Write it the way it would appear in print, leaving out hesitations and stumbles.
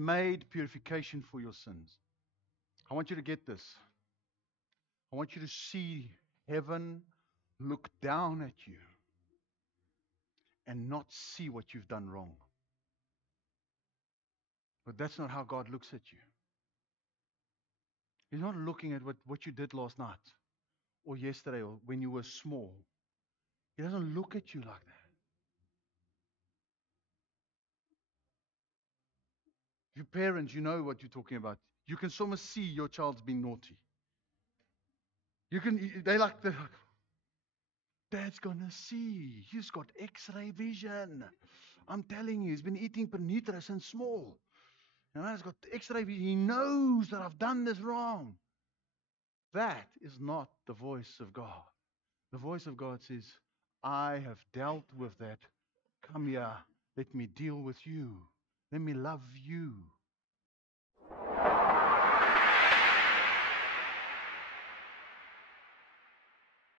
made purification for your sins. I want you to get this. I want you to see heaven look down at you and not see what you've done wrong. But that's not how God looks at you. He's not looking at what you did last night or yesterday or when you were small. He doesn't look at you like that. You parents, you know what you're talking about. You can almost see your child's being naughty. They're like, Dad's gonna see. He's got X-ray vision. I'm telling you, he's been eating Pernitra since small. He's got X-ray vision. He knows that I've done this wrong. That is not the voice of God. The voice of God says, I have dealt with that. Come here. Let me deal with you. Let me love you.